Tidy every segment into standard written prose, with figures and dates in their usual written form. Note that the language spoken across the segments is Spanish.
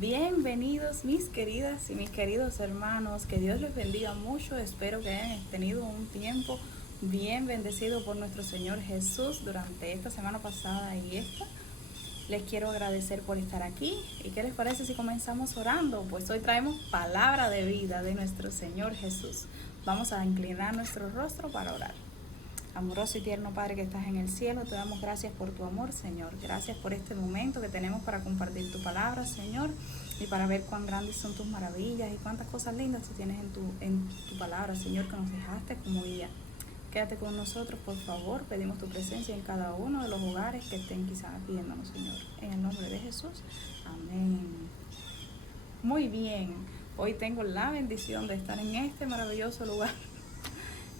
Bienvenidos mis queridas y mis queridos hermanos, que Dios les bendiga mucho. Espero que hayan tenido un tiempo bien bendecido por nuestro Señor Jesús durante esta semana pasada y esta. Les quiero agradecer por estar aquí. ¿Y qué les parece si comenzamos orando? Pues hoy traemos palabra de vida de nuestro Señor Jesús. Vamos a inclinar nuestro rostro para orar. Amoroso y tierno Padre que estás en el cielo, te damos gracias por tu amor, Señor. Gracias por este momento que tenemos para compartir tu palabra, Señor, y para ver cuán grandes son tus maravillas y cuántas cosas lindas tú tienes en tu palabra, Señor, que nos dejaste como guía. Quédate con nosotros, por favor. Pedimos tu presencia en cada uno de los hogares que estén quizás viéndonos, Señor. En el nombre de Jesús. Amén. Muy bien. Hoy tengo la bendición de estar en este maravilloso lugar.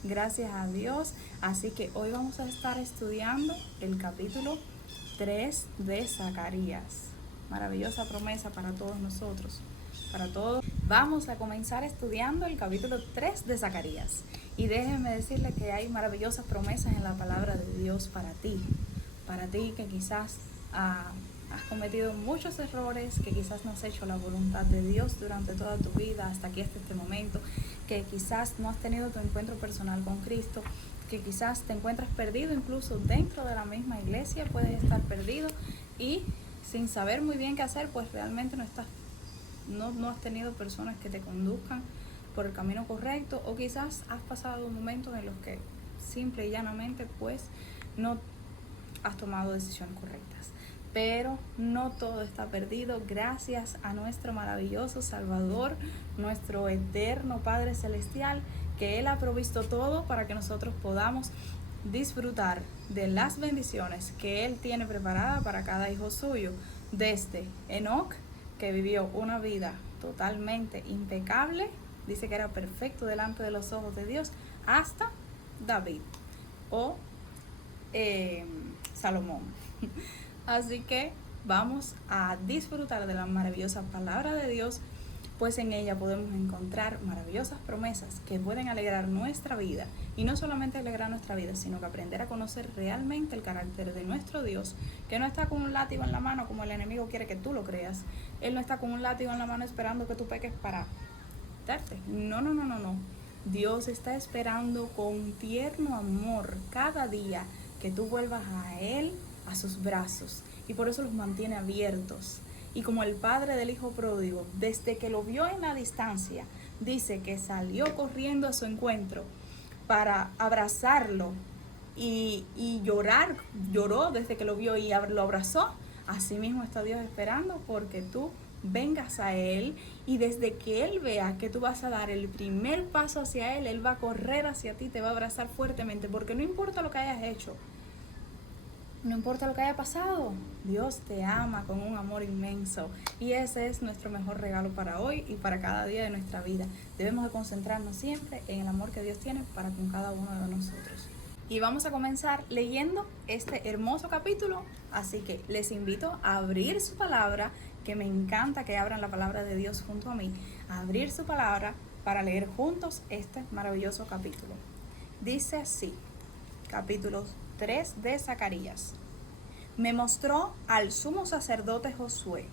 Gracias a Dios. Así que hoy vamos a estar estudiando el capítulo 3 de Zacarías. Maravillosa promesa para todos nosotros, para todos. Vamos a comenzar estudiando el capítulo 3 de Zacarías. Y déjenme decirles que hay maravillosas promesas en la palabra de Dios para ti que quizás has cometido muchos errores, que quizás no has hecho la voluntad de Dios durante toda tu vida, hasta este momento, que quizás no has tenido tu encuentro personal con Cristo, que quizás te encuentras perdido incluso dentro de la misma iglesia, puedes estar perdido y sin saber muy bien qué hacer, pues realmente no has tenido personas que te conduzcan por el camino correcto, o quizás has pasado momentos en los que simple y llanamente pues no has tomado decisiones correctas. Pero no todo está perdido gracias a nuestro maravilloso Salvador, nuestro eterno Padre Celestial, que Él ha provisto todo para que nosotros podamos disfrutar de las bendiciones que Él tiene preparada para cada hijo suyo. Desde Enoc, que vivió una vida totalmente impecable, dice que era perfecto delante de los ojos de Dios, hasta David o Salomón. Así que vamos a disfrutar de la maravillosa palabra de Dios, pues en ella podemos encontrar maravillosas promesas que pueden alegrar nuestra vida, y no solamente alegrar nuestra vida, sino que aprender a conocer realmente el carácter de nuestro Dios, que no está con un látigo en la mano como el enemigo quiere que tú lo creas. Él no está con un látigo en la mano esperando que tú peques para darte. No. Dios está esperando con tierno amor cada día que tú vuelvas a Él, a sus brazos, y por eso los mantiene abiertos. Y como el padre del hijo pródigo, desde que lo vio en la distancia, dice que salió corriendo a su encuentro para abrazarlo y lloró desde que lo vio y lo abrazó. Así mismo está Dios esperando porque tú vengas a Él, y desde que Él vea que tú vas a dar el primer paso hacia Él va a correr hacia ti, te va a abrazar fuertemente, porque no importa lo que hayas hecho, no importa lo que haya pasado, Dios te ama con un amor inmenso, y ese es nuestro mejor regalo para hoy y para cada día de nuestra vida. Debemos de concentrarnos siempre en el amor que Dios tiene para con cada uno de nosotros. Y vamos a comenzar leyendo este hermoso capítulo, así que les invito a abrir su palabra, que me encanta que abran la palabra de Dios junto a mí, a abrir su palabra para leer juntos este maravilloso capítulo. Dice así, capítulo 3 de Zacarías. Me mostró al sumo sacerdote Josué,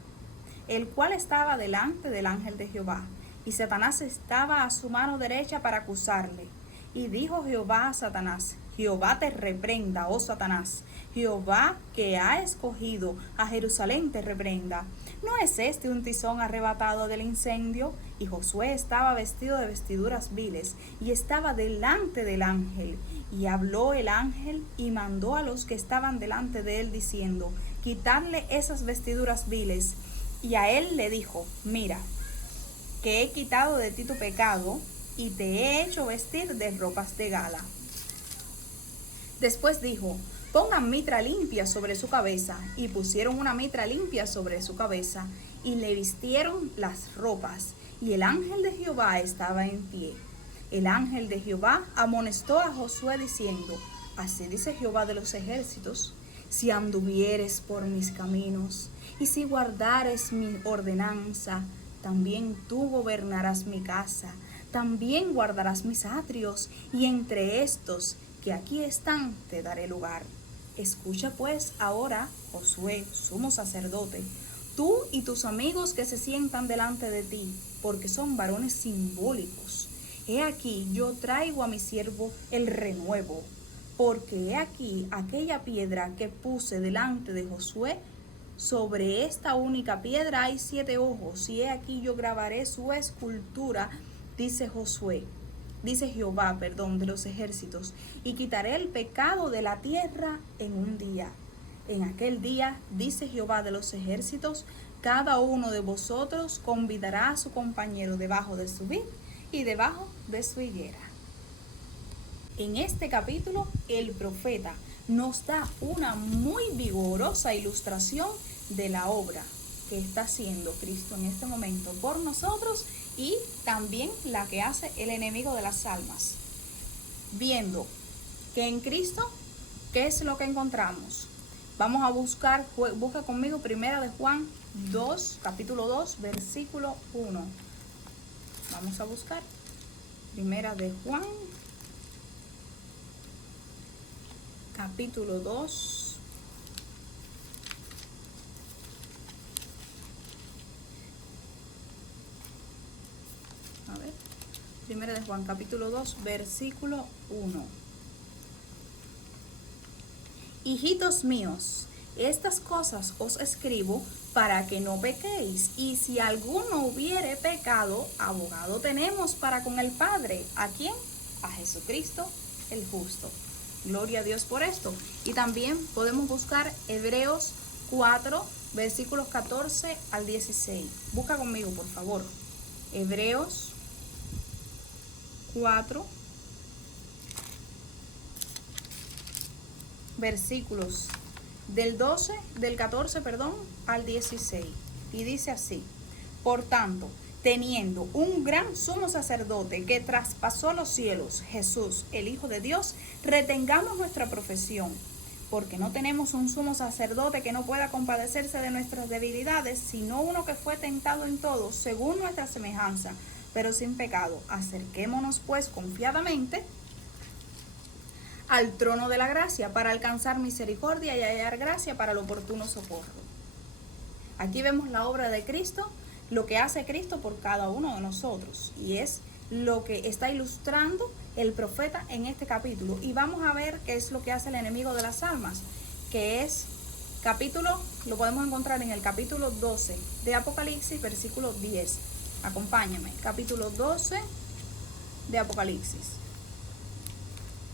el cual estaba delante del ángel de Jehová, y Satanás estaba a su mano derecha para acusarle. Y dijo Jehová a Satanás: Jehová te reprenda, oh Satanás. Jehová, que ha escogido a Jerusalén, te reprenda. ¿No es este un tizón arrebatado del incendio? Y Josué estaba vestido de vestiduras viles, y estaba delante del ángel. Y habló el ángel, y mandó a los que estaban delante de él, diciendo: Quitadle esas vestiduras viles. Y a él le dijo: Mira, que he quitado de ti tu pecado, y te he hecho vestir de ropas de gala. Después dijo: Pongan mitra limpia sobre su cabeza. Y pusieron una mitra limpia sobre su cabeza, y le vistieron las ropas. Y el ángel de Jehová estaba en pie. El ángel de Jehová amonestó a Josué diciendo: Así dice Jehová de los ejércitos: Si anduvieres por mis caminos, y si guardares mi ordenanza, también tú gobernarás mi casa, también guardarás mis atrios, y entre estos que aquí están te daré lugar. Escucha pues ahora, Josué, sumo sacerdote, tú y tus amigos que se sientan delante de ti, porque son varones simbólicos. He aquí, yo traigo a mi siervo el renuevo, porque he aquí aquella piedra que puse delante de Josué, sobre esta única piedra hay 7 ojos, y he aquí yo grabaré su escultura, dice Jehová, de los ejércitos, y quitaré el pecado de la tierra en un día. En aquel día, dice Jehová de los ejércitos, cada uno de vosotros convidará a su compañero debajo de su vid y debajo de su higuera. En este capítulo, el profeta nos da una muy vigorosa ilustración de la obra que está haciendo Cristo en este momento por nosotros y también la que hace el enemigo de las almas. Viendo que en Cristo, ¿qué es lo que encontramos? Vamos a busca conmigo Primera de Juan 2, capítulo 2, versículo 1. Vamos a buscar Primera de Juan, capítulo 2, Primera de Juan, capítulo 2, versículo 1. Hijitos míos, estas cosas os escribo para que no pequéis, y si alguno hubiere pecado, abogado tenemos para con el Padre. ¿A quién? A Jesucristo el justo. Gloria a Dios por esto. Y también podemos buscar Hebreos 4, versículos 14 al 16. Busca conmigo, por favor. Hebreos 4, versículos del 14, al 16. Y dice así: por tanto, teniendo un gran sumo sacerdote que traspasó los cielos, Jesús, el Hijo de Dios, retengamos nuestra profesión, porque no tenemos un sumo sacerdote que no pueda compadecerse de nuestras debilidades, sino uno que fue tentado en todo, según nuestra semejanza, pero sin pecado. Acerquémonos pues confiadamente al trono de la gracia para alcanzar misericordia y hallar gracia para el oportuno socorro. Aquí vemos la obra de Cristo, lo que hace Cristo por cada uno de nosotros, y es lo que está ilustrando el profeta en este capítulo. Y vamos a ver qué es lo que hace el enemigo de las almas, que es lo podemos encontrar en el capítulo 12 de Apocalipsis, versículo 10. Acompáñame, capítulo 12 de Apocalipsis,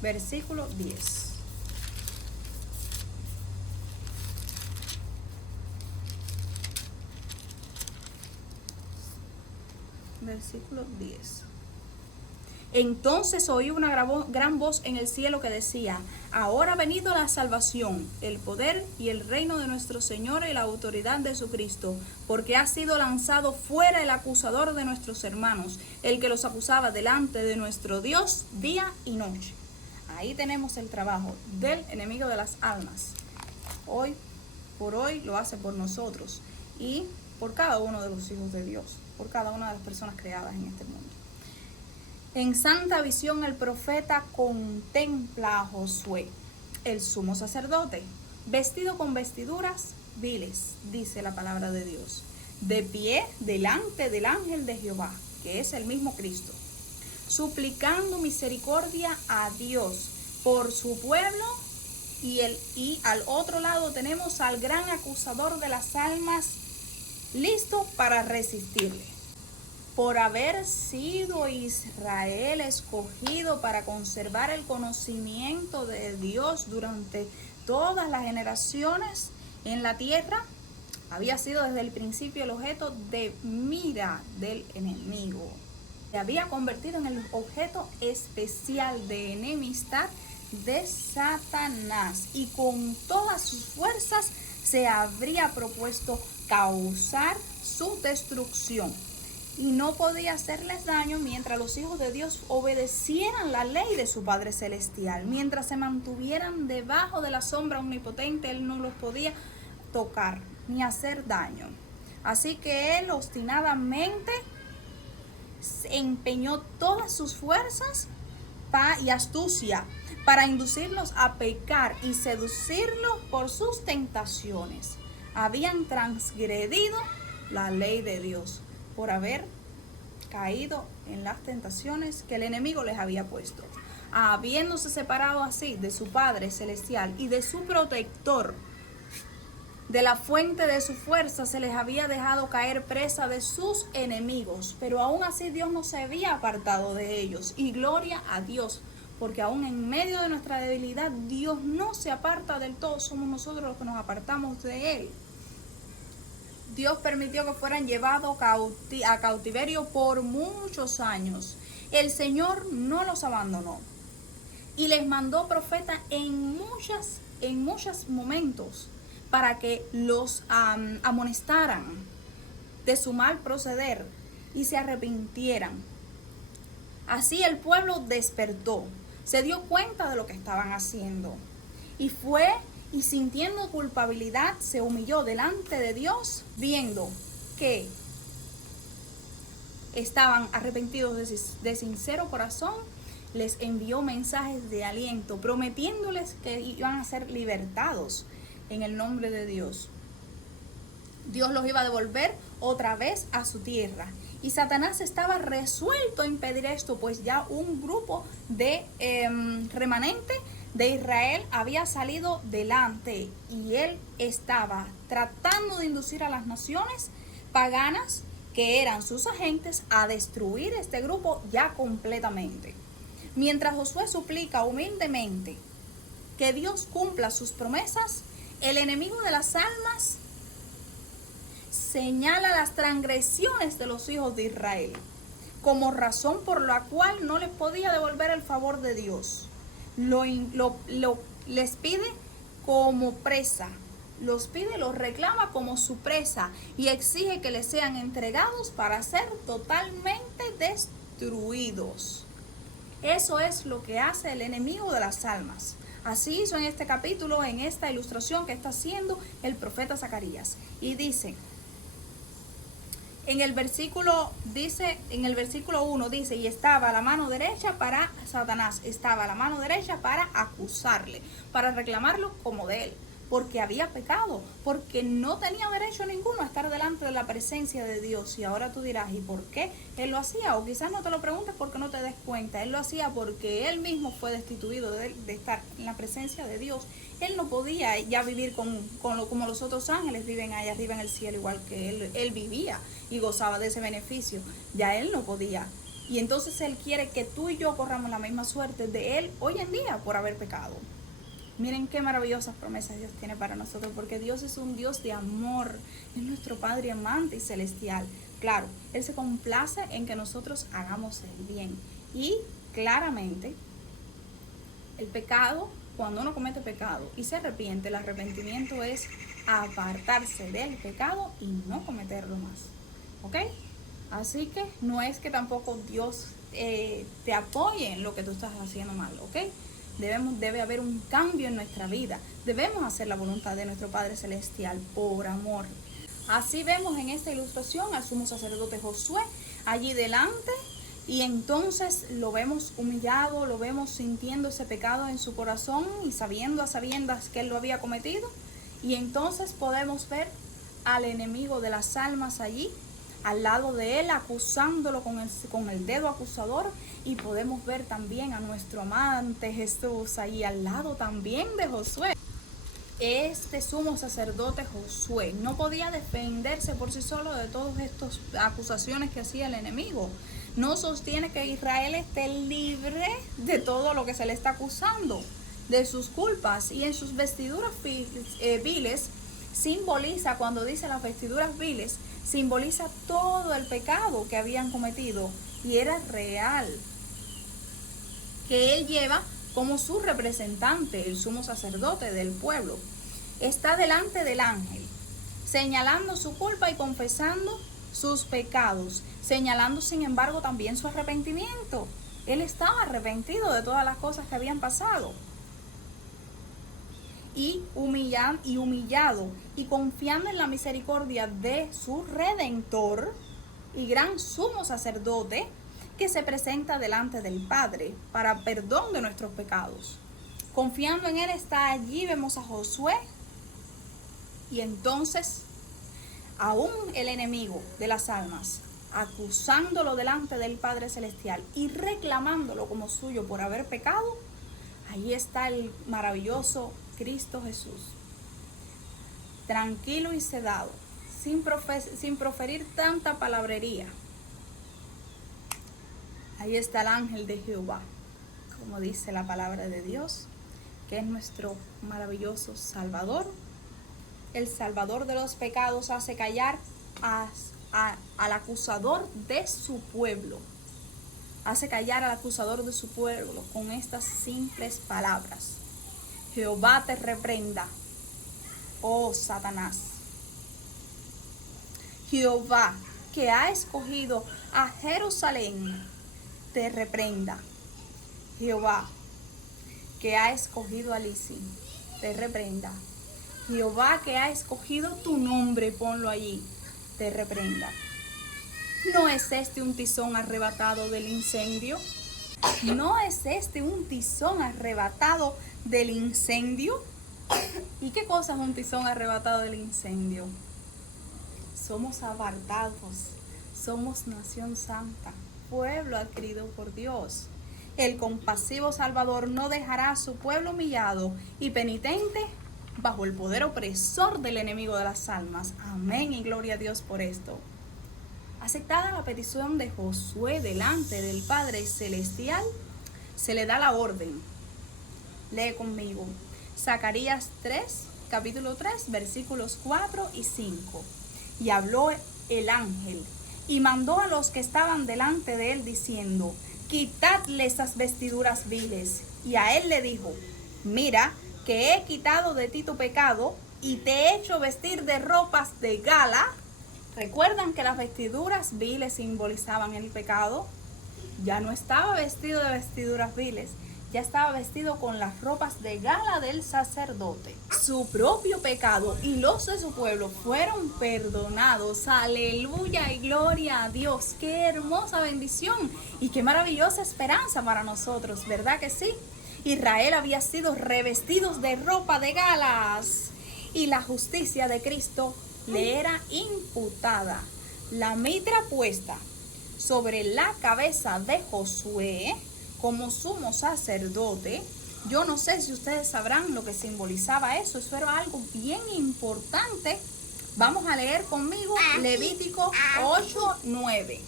versículo 10. Versículo 10. Entonces oí una gran voz en el cielo que decía: ahora ha venido la salvación, el poder y el reino de nuestro Señor y la autoridad de su Cristo, porque ha sido lanzado fuera el acusador de nuestros hermanos, el que los acusaba delante de nuestro Dios día y noche. Ahí tenemos el trabajo del enemigo de las almas. Hoy por hoy lo hace por nosotros y por cada uno de los hijos de Dios, por cada una de las personas creadas en este mundo. En santa visión el profeta contempla a Josué, el sumo sacerdote, vestido con vestiduras viles, dice la palabra de Dios, de pie delante del ángel de Jehová, que es el mismo Cristo, suplicando misericordia a Dios por su pueblo, y al otro lado tenemos al gran acusador de las almas, listo para resistirle. Por haber sido Israel escogido para conservar el conocimiento de Dios durante todas las generaciones en la tierra, había sido desde el principio el objeto de mira del enemigo. Se había convertido en el objeto especial de enemistad de Satanás, y con todas sus fuerzas se habría propuesto causar su destrucción. Y no podía hacerles daño mientras los hijos de Dios obedecieran la ley de su Padre Celestial. Mientras se mantuvieran debajo de la sombra omnipotente, Él no los podía tocar ni hacer daño. Así que Él obstinadamente empeñó todas sus fuerzas y astucia para inducirlos a pecar y seducirlos por sus tentaciones. habían transgredido la ley de Dios por haber caído en las tentaciones que el enemigo les había puesto. Habiéndose separado así de su Padre Celestial y de su protector, de la fuente de su fuerza, se les había dejado caer presa de sus enemigos, pero aún así Dios no se había apartado de ellos. Y gloria a Dios, porque aún en medio de nuestra debilidad, Dios no se aparta del todo, somos nosotros los que nos apartamos de Él. Dios permitió que fueran llevados a cautiverio por muchos años. El Señor no los abandonó y les mandó profetas en muchos momentos para que los amonestaran de su mal proceder y se arrepintieran. Así el pueblo despertó, se dio cuenta de lo que estaban haciendo y sintiendo culpabilidad se humilló delante de Dios, viendo que estaban arrepentidos de sincero corazón. Les envió mensajes de aliento, prometiéndoles que iban a ser libertados en el nombre de Dios. Dios los iba a devolver otra vez a su tierra. Y Satanás estaba resuelto a impedir esto, pues ya un grupo de remanente de Israel había salido delante y él estaba tratando de inducir a las naciones paganas, que eran sus agentes, a destruir este grupo ya completamente. Mientras Josué suplica humildemente que Dios cumpla sus promesas, el enemigo de las almas señala las transgresiones de los hijos de Israel como razón por la cual no les podía devolver el favor de Dios. Les pide como presa, los reclama como su presa y exige que les sean entregados para ser totalmente destruidos. Eso es lo que hace el enemigo de las almas. Así hizo en este capítulo, en esta ilustración que está haciendo el profeta Zacarías. Y dice, en el versículo 1 dice, y estaba a la mano derecha para Satanás, estaba a la mano derecha para acusarle, para reclamarlo como de él, porque había pecado, porque no tenía derecho ninguno a estar delante de la presencia de Dios. Y ahora tú dirás, ¿y por qué él lo hacía? O quizás no te lo preguntes porque no te des cuenta. Él lo hacía porque él mismo fue destituido de estar en la presencia de Dios. Él no podía ya vivir como los otros ángeles viven allá arriba en el cielo, igual que él vivía y gozaba de ese beneficio. Ya él no podía. Y entonces él quiere que tú y yo corramos la misma suerte de él hoy en día por haber pecado. Miren qué maravillosas promesas Dios tiene para nosotros, porque Dios es un Dios de amor, es nuestro Padre amante y celestial. Claro, Él se complace en que nosotros hagamos el bien. Y claramente, el pecado, cuando uno comete pecado y se arrepiente, el arrepentimiento es apartarse del pecado y no cometerlo más. ¿Ok? Así que no es que tampoco Dios te apoye en lo que tú estás haciendo mal, ¿ok? Debe haber un cambio en nuestra vida. Debemos hacer la voluntad de nuestro Padre Celestial por amor. Así vemos en esta ilustración al sumo sacerdote Josué allí delante, y entonces lo vemos humillado, lo vemos sintiendo ese pecado en su corazón y sabiendo a sabiendas que él lo había cometido. Y entonces podemos ver al enemigo de las almas allí al lado de él, acusándolo con el dedo acusador. Y podemos ver también a nuestro amante Jesús ahí al lado también de Josué. Este sumo sacerdote Josué no podía defenderse por sí solo de todas estas acusaciones que hacía el enemigo. No sostiene que Israel esté libre de todo lo que se le está acusando, de sus culpas, y en sus vestiduras viles simboliza, cuando dice las vestiduras viles, simboliza todo el pecado que habían cometido, y era real, que él lleva como su representante, el sumo sacerdote del pueblo. Está delante del ángel, señalando su culpa y confesando sus pecados, señalando sin embargo también su arrepentimiento. Él estaba arrepentido de todas las cosas que habían pasado. Y humillado y confiando en la misericordia de su Redentor y gran sumo sacerdote, que se presenta delante del Padre para perdón de nuestros pecados. Confiando en él está allí, vemos a Josué Y entonces, aún el enemigo de las almas, acusándolo delante del Padre Celestial y reclamándolo como suyo por haber pecado, ahí está el maravilloso Cristo Jesús, tranquilo y sedado, sin proferir tanta palabrería. Ahí está el ángel de Jehová, como dice la palabra de Dios, que es nuestro maravilloso Salvador. El Salvador de los pecados hace callar al acusador de su pueblo. Hace callar al acusador de su pueblo con estas simples palabras. Jehová te reprenda, oh Satanás. Jehová, que ha escogido a Jerusalén, te reprenda. Jehová, que ha escogido a Lisi, te reprenda. Jehová, que ha escogido tu nombre, ponlo allí, te reprenda. ¿No es este un tizón arrebatado del incendio? ¿No es este un tizón arrebatado del incendio? ¿Y qué cosa es un tizón arrebatado del incendio? Somos apartados, somos nación santa, pueblo adquirido por Dios. El compasivo Salvador no dejará a su pueblo humillado y penitente bajo el poder opresor del enemigo de las almas. Amén y gloria a Dios por esto. Aceptada la petición de Josué delante del Padre Celestial, se le da la orden. Lee conmigo. Zacarías 3, capítulo 3, versículos 4 y 5. Y habló el ángel, y mandó a los que estaban delante de él, diciendo: quitadle esas vestiduras viles. Y a él le dijo: mira, que he quitado de ti tu pecado, y te he hecho vestir de ropas de gala. ¿Recuerdan que las vestiduras viles simbolizaban el pecado? Ya no estaba vestido de vestiduras viles, ya estaba vestido con las ropas de gala del sacerdote. Su propio pecado y los de su pueblo fueron perdonados. Aleluya y gloria a Dios. Qué hermosa bendición y qué maravillosa esperanza para nosotros, ¿verdad que sí? Israel había sido revestidos de ropa de galas y la justicia de Cristo le era imputada. La mitra puesta sobre la cabeza de Josué como sumo sacerdote. Yo no sé si ustedes sabrán lo que simbolizaba eso. Eso era algo bien importante. Vamos a leer conmigo Levítico 8:9.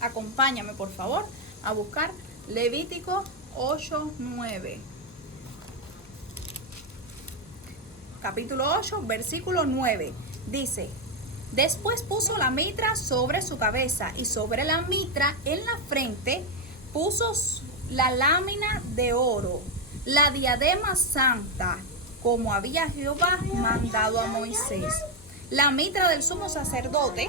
Acompáñame, por favor, a buscar Levítico 8:9. Capítulo 8, versículo 9. Dice: después puso la mitra sobre su cabeza, y sobre la mitra en la frente puso la lámina de oro, la diadema santa, como había Jehová mandado a Moisés. La mitra del sumo sacerdote,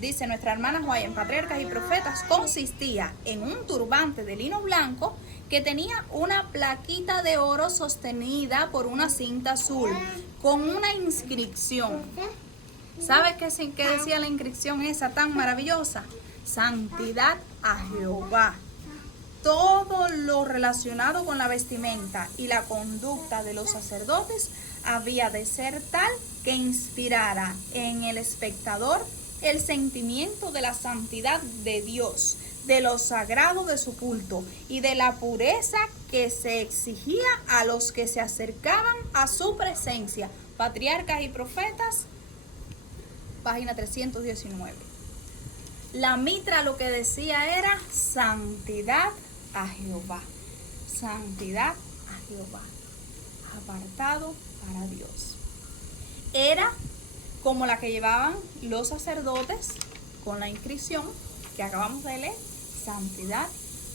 dice nuestra hermana Joya en Patriarcas y Profetas, consistía en un turbante de lino blanco que tenía una plaquita de oro sostenida por una cinta azul con una inscripción. ¿Sabes qué decía la inscripción esa tan maravillosa? Santidad a Jehová. Todo lo relacionado con la vestimenta y la conducta de los sacerdotes había de ser tal que inspirara en el espectador el sentimiento de la santidad de Dios, de lo sagrado de su culto y de la pureza que se exigía a los que se acercaban a su presencia. Patriarcas y Profetas, página 319. La mitra lo que decía era santidad a Jehová. Santidad a Jehová. Apartado para Dios. Era como la que llevaban los sacerdotes con la inscripción que acabamos de leer. Santidad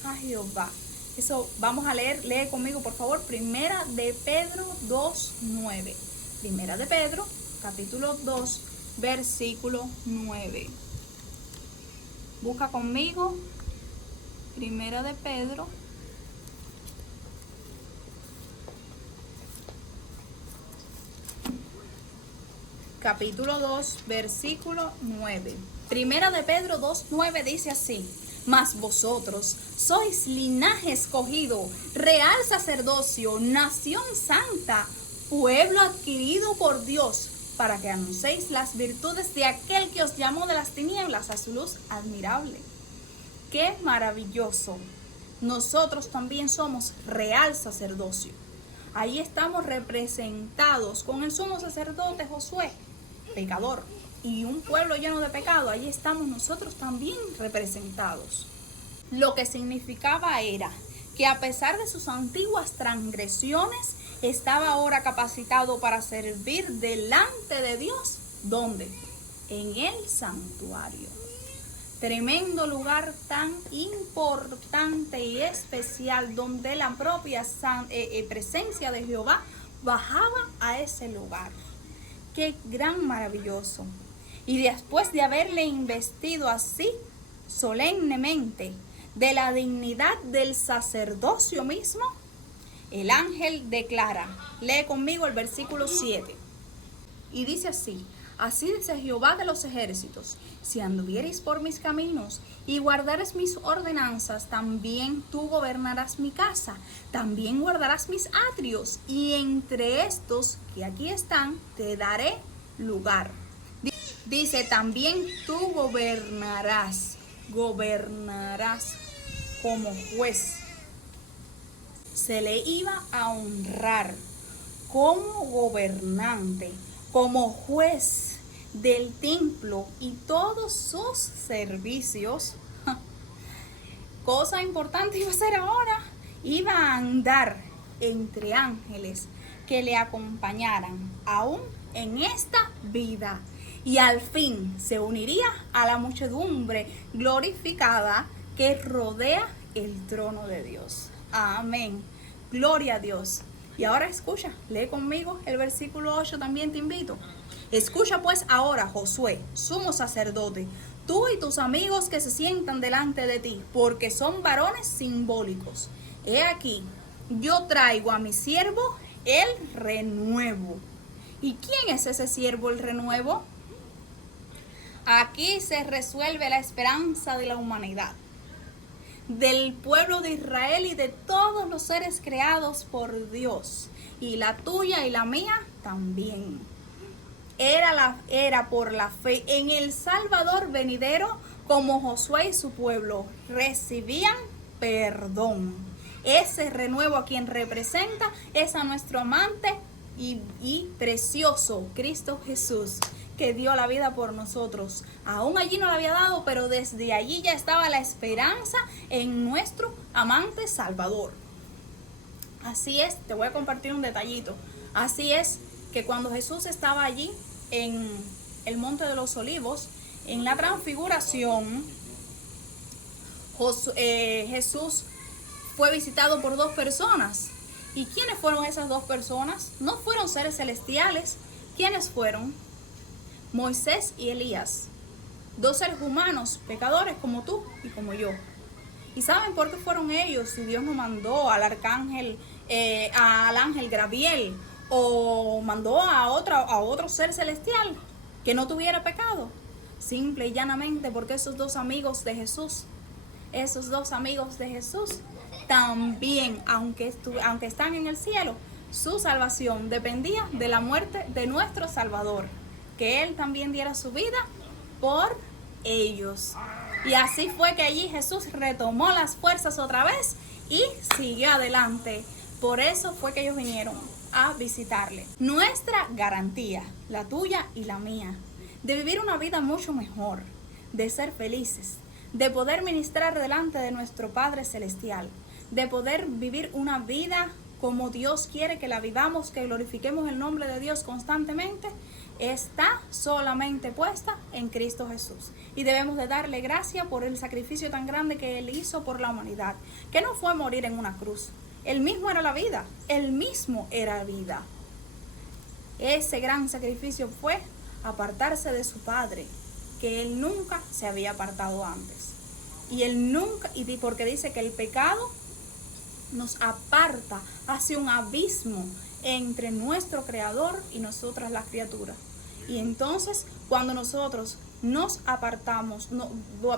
a Jehová. Eso vamos a leer. Lee conmigo, por favor. Primera de Pedro 2:9. Primera de Pedro, capítulo 2, versículo 9. Busca conmigo Primera de Pedro, capítulo 2, versículo 9. Primera de Pedro 2:9 dice así: mas vosotros sois linaje escogido, real sacerdocio, nación santa, pueblo adquirido por Dios, para que anunciéis las virtudes de aquel que os llamó de las tinieblas a su luz admirable. ¡Qué maravilloso! Nosotros también somos real sacerdocio. Ahí estamos representados con el sumo sacerdote Josué, pecador, y un pueblo lleno de pecado. Ahí estamos nosotros también representados. Lo que significaba era que a pesar de sus antiguas transgresiones, estaba ahora capacitado para servir delante de Dios. ¿Dónde? En el santuario. Tremendo lugar tan importante y especial, donde la propia presencia de Jehová bajaba a ese lugar. ¡Qué gran maravilloso! Y después de haberle investido así solemnemente de la dignidad del sacerdocio mismo, el ángel declara, lee conmigo el versículo 7, y dice así: así dice Jehová de los ejércitos, si anduviereis por mis caminos y guardares mis ordenanzas, también tú gobernarás mi casa, también guardarás mis atrios, y entre estos que aquí están te daré lugar. Dice, también tú gobernarás como juez. Se le iba a honrar como gobernante, como juez del templo y todos sus servicios. Cosa importante iba a ser ahora, iba a andar entre ángeles que le acompañaran aún en esta vida, y al fin se uniría a la muchedumbre glorificada que rodea el trono de Dios. Amén. Gloria a Dios. Y ahora escucha, lee conmigo el versículo 8, también te invito. Escucha pues ahora, Josué, sumo sacerdote, tú y tus amigos que se sientan delante de ti, porque son varones simbólicos. He aquí, yo traigo a mi siervo el renuevo. ¿Y quién es ese siervo, el renuevo? Aquí se resuelve la esperanza de la humanidad, del pueblo de Israel y de todos los seres creados por Dios, y la tuya y la mía también. Era por la fe en el Salvador venidero, como Josué y su pueblo recibían perdón. Ese renuevo a quien representa es a nuestro amante y precioso Cristo Jesús, que dio la vida por nosotros. Aún allí no la había dado, pero desde allí ya estaba la esperanza en nuestro amante Salvador. Así es, te voy a compartir un detallito. Así es que cuando Jesús estaba allí en el Monte de los Olivos, en la transfiguración, Jesús fue visitado por dos personas. ¿Y quiénes fueron esas dos personas? No fueron seres celestiales. ¿Quiénes fueron? Moisés y Elías, dos seres humanos, pecadores como tú y como yo. ¿Y saben por qué fueron ellos? Si Dios no mandó al ángel Gabriel, o mandó a otro ser celestial que no tuviera pecado. Simple y llanamente porque esos dos amigos de Jesús también, aunque están en el cielo, su salvación dependía de la muerte de nuestro Salvador, que Él también diera su vida por ellos. Y así fue que allí Jesús retomó las fuerzas otra vez y siguió adelante. Por eso fue que ellos vinieron a visitarle. Nuestra garantía, la tuya y la mía, de vivir una vida mucho mejor, de ser felices, de poder ministrar delante de nuestro Padre Celestial, de poder vivir una vida como Dios quiere que la vivamos, que glorifiquemos el nombre de Dios constantemente, está solamente puesta en Cristo Jesús. Y debemos de darle gracias por el sacrificio tan grande que Él hizo por la humanidad, que no fue morir en una cruz. Él mismo era la vida, Él mismo era vida. Ese gran sacrificio fue apartarse de su Padre, que Él nunca se había apartado antes. Y Él nunca, y porque dice que el pecado nos aparta hacia un abismo entre nuestro Creador y nosotras las criaturas. Y entonces, cuando nosotros nos apartamos,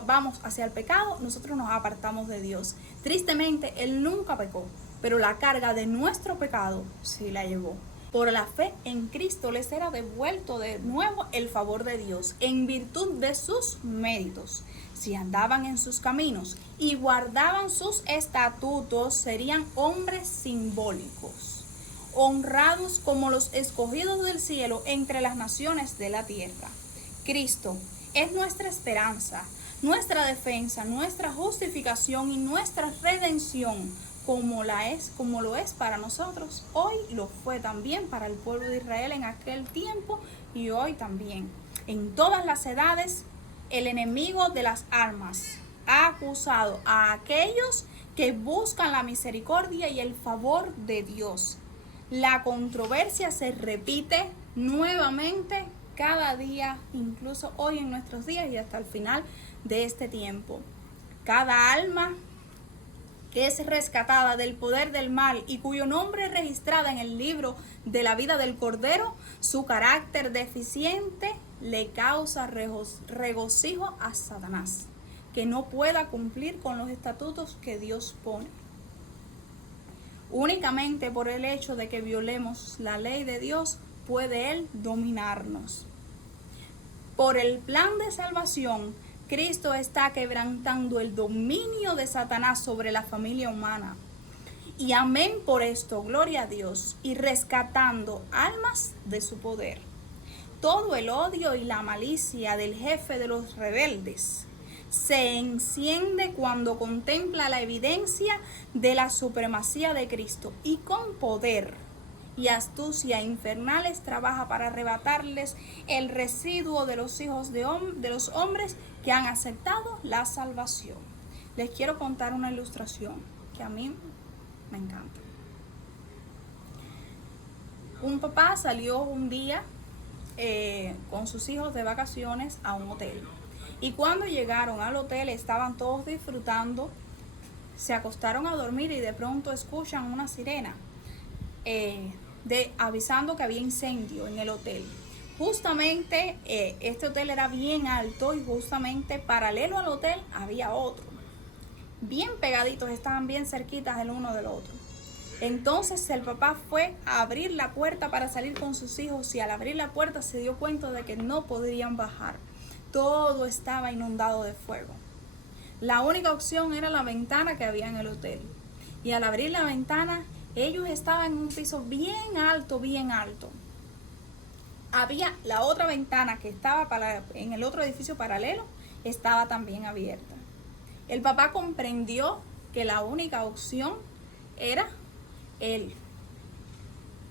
vamos hacia el pecado, nosotros nos apartamos de Dios. Tristemente, Él nunca pecó, pero la carga de nuestro pecado sí la llevó. Por la fe en Cristo les era devuelto de nuevo el favor de Dios en virtud de sus méritos. Si andaban en sus caminos y guardaban sus estatutos, serían hombres simbólicos, honrados como los escogidos del cielo entre las naciones de la tierra. Cristo es nuestra esperanza, nuestra defensa, nuestra justificación y nuestra redención, como lo es para nosotros. Hoy lo fue también para el pueblo de Israel en aquel tiempo y hoy también. En todas las edades, el enemigo de las almas ha acusado a aquellos que buscan la misericordia y el favor de Dios. La controversia se repite nuevamente cada día, incluso hoy en nuestros días y hasta el final de este tiempo. Cada alma que es rescatada del poder del mal y cuyo nombre es registrada en el libro de la vida del Cordero, su carácter deficiente le causa regocijo a Satanás, que no pueda cumplir con los estatutos que Dios pone. Únicamente por el hecho de que violemos la ley de Dios puede Él dominarnos. Por el plan de salvación, Cristo está quebrantando el dominio de Satanás sobre la familia humana. Y amén por esto, gloria a Dios, y rescatando almas de su poder. Todo el odio y la malicia del jefe de los rebeldes se enciende cuando contempla la evidencia de la supremacía de Cristo y con poder y astucia infernales trabaja para arrebatarles el residuo de los hijos de los hombres que han aceptado la salvación. Les quiero contar una ilustración que a mí me encanta. Un papá salió un día con sus hijos de vacaciones a un hotel. Y cuando llegaron al hotel estaban todos disfrutando, se acostaron a dormir y de pronto escuchan una sirena avisando que había incendio en el hotel. Justamente este hotel era bien alto y justamente paralelo al hotel había otro. Bien pegaditos, estaban bien cerquitas el uno del otro. Entonces el papá fue a abrir la puerta para salir con sus hijos y al abrir la puerta se dio cuenta de que no podrían bajar. Todo estaba inundado de fuego. La única opción era la ventana que había en el hotel. Y al abrir la ventana, ellos estaban en un piso bien alto, bien alto. Había la otra ventana que estaba en el otro edificio paralelo, estaba también abierta. El papá comprendió que la única opción era él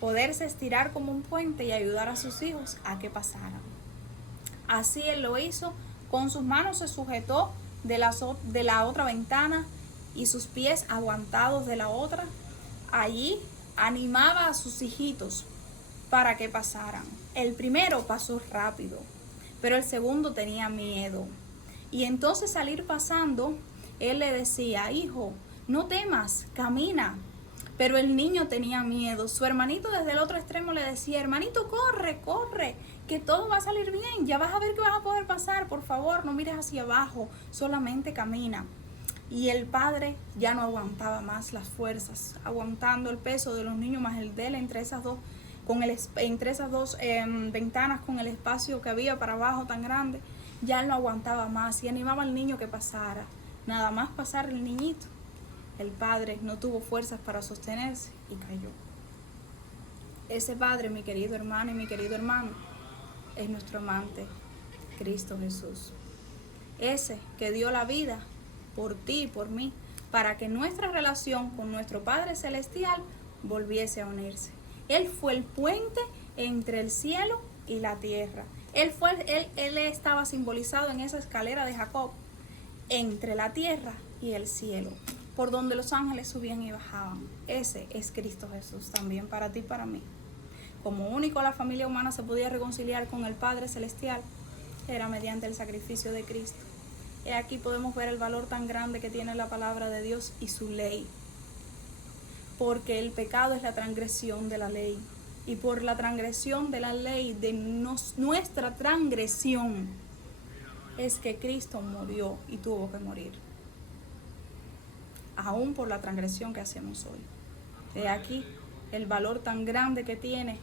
poderse estirar como un puente y ayudar a sus hijos a que pasaran. Así él lo hizo, con sus manos se sujetó de la otra ventana y sus pies aguantados de la otra. Allí animaba a sus hijitos para que pasaran. El primero pasó rápido, pero el segundo tenía miedo. Y entonces al ir pasando, él le decía: hijo, no temas, camina. Pero el niño tenía miedo. Su hermanito desde el otro extremo le decía: hermanito, corre, corre, que todo va a salir bien, ya vas a ver que vas a poder pasar, por favor, no mires hacia abajo, solamente camina. Y el padre ya no aguantaba más las fuerzas, aguantando el peso de los niños más el de él entre esas dos ventanas con el espacio que había para abajo tan grande. Ya él no aguantaba más y animaba al niño que pasara. Nada más pasar el niñito, el padre no tuvo fuerzas para sostenerse y cayó. Ese padre, mi querido hermano y mi querido hermano, es nuestro amante, Cristo Jesús. Ese que dio la vida por ti y por mí, para que nuestra relación con nuestro Padre Celestial volviese a unirse. Él fue el puente entre el cielo y la tierra. Él estaba simbolizado en esa escalera de Jacob, entre la tierra y el cielo, por donde los ángeles subían y bajaban. Ese es Cristo Jesús también para ti y para mí. Como único la familia humana se podía reconciliar con el Padre Celestial, era mediante el sacrificio de Cristo. Y aquí podemos ver el valor tan grande que tiene la palabra de Dios y su ley. Porque el pecado es la transgresión de la ley. Y por la transgresión de la ley, nuestra transgresión, es que Cristo murió y tuvo que morir. Aún por la transgresión que hacemos hoy. Aquí el valor tan grande que tiene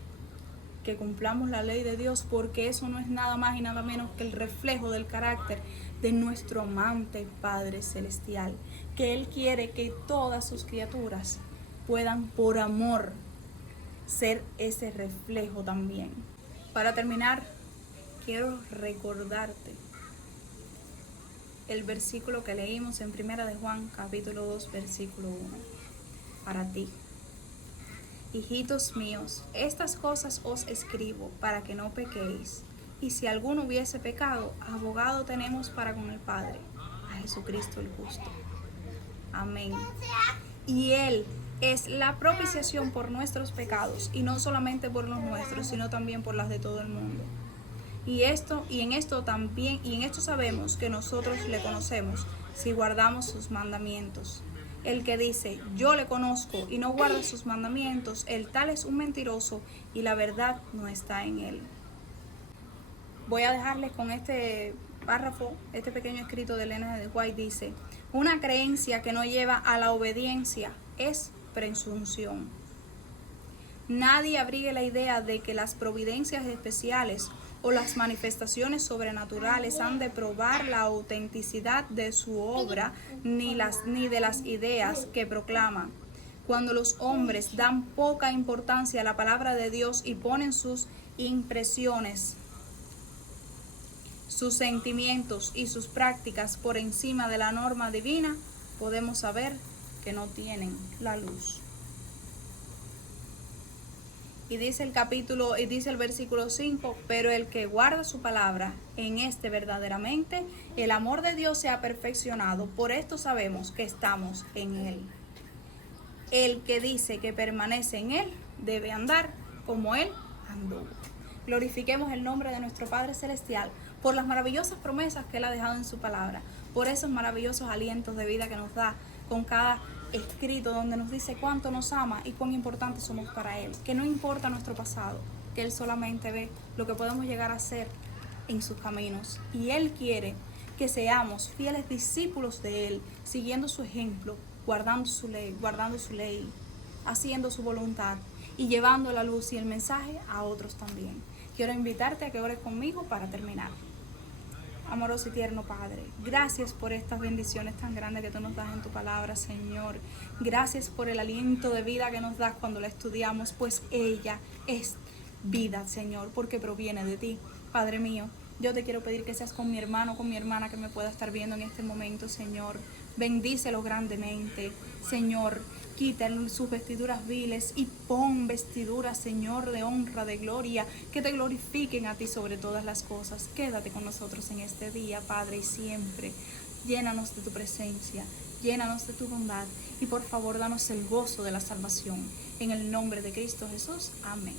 que cumplamos la ley de Dios, porque eso no es nada más y nada menos que el reflejo del carácter de nuestro amante Padre Celestial, que Él quiere que todas sus criaturas puedan por amor ser ese reflejo también. Para terminar, quiero recordarte el versículo que leímos en 1 de Juan, capítulo 2, versículo 1. Para ti. Hijitos míos, estas cosas os escribo para que no pequéis. Y si alguno hubiese pecado, abogado tenemos para con el Padre, a Jesucristo el justo. Amén. Y Él es la propiciación por nuestros pecados, y no solamente por los nuestros, sino también por las de todo el mundo. Y en esto sabemos que nosotros le conocemos, si guardamos sus mandamientos. El que dice, yo le conozco, y no guarda sus mandamientos, el tal es un mentiroso, y la verdad no está en él. Voy a dejarles con este párrafo, este pequeño escrito de Ellen G. White. Dice: una creencia que no lleva a la obediencia es presunción. Nadie abrigue la idea de que las providencias especiales o las manifestaciones sobrenaturales han de probar la autenticidad de su obra ni de las ideas que proclaman. Cuando los hombres dan poca importancia a la palabra de Dios y ponen sus impresiones, sus sentimientos y sus prácticas por encima de la norma divina, podemos saber que no tienen la luz. Y dice el versículo 5, pero el que guarda su palabra, en este verdaderamente el amor de Dios se ha perfeccionado, por esto sabemos que estamos en él. El que dice que permanece en él debe andar como él andó. Glorifiquemos el nombre de nuestro Padre Celestial por las maravillosas promesas que Él ha dejado en su palabra, por esos maravillosos alientos de vida que nos da con cada escrito donde nos dice cuánto nos ama y cuán importantes somos para Él, que no importa nuestro pasado, que Él solamente ve lo que podemos llegar a ser en sus caminos, y Él quiere que seamos fieles discípulos de Él, siguiendo su ejemplo, guardando su ley, haciendo su voluntad y llevando la luz y el mensaje a otros también. Quiero invitarte a que ores conmigo para terminar. Amoroso y tierno Padre, gracias por estas bendiciones tan grandes que tú nos das en tu palabra, Señor. Gracias por el aliento de vida que nos das cuando la estudiamos, pues ella es vida, Señor, porque proviene de ti. Padre mío, yo te quiero pedir que seas con mi hermano, con mi hermana que me pueda estar viendo en este momento, Señor. Bendícelo grandemente, Señor. Quita sus vestiduras viles y pon vestiduras, Señor, de honra, de gloria, que te glorifiquen a ti sobre todas las cosas. Quédate con nosotros en este día, Padre, y siempre. Llénanos de tu presencia, llénanos de tu bondad y por favor danos el gozo de la salvación. En el nombre de Cristo Jesús. Amén.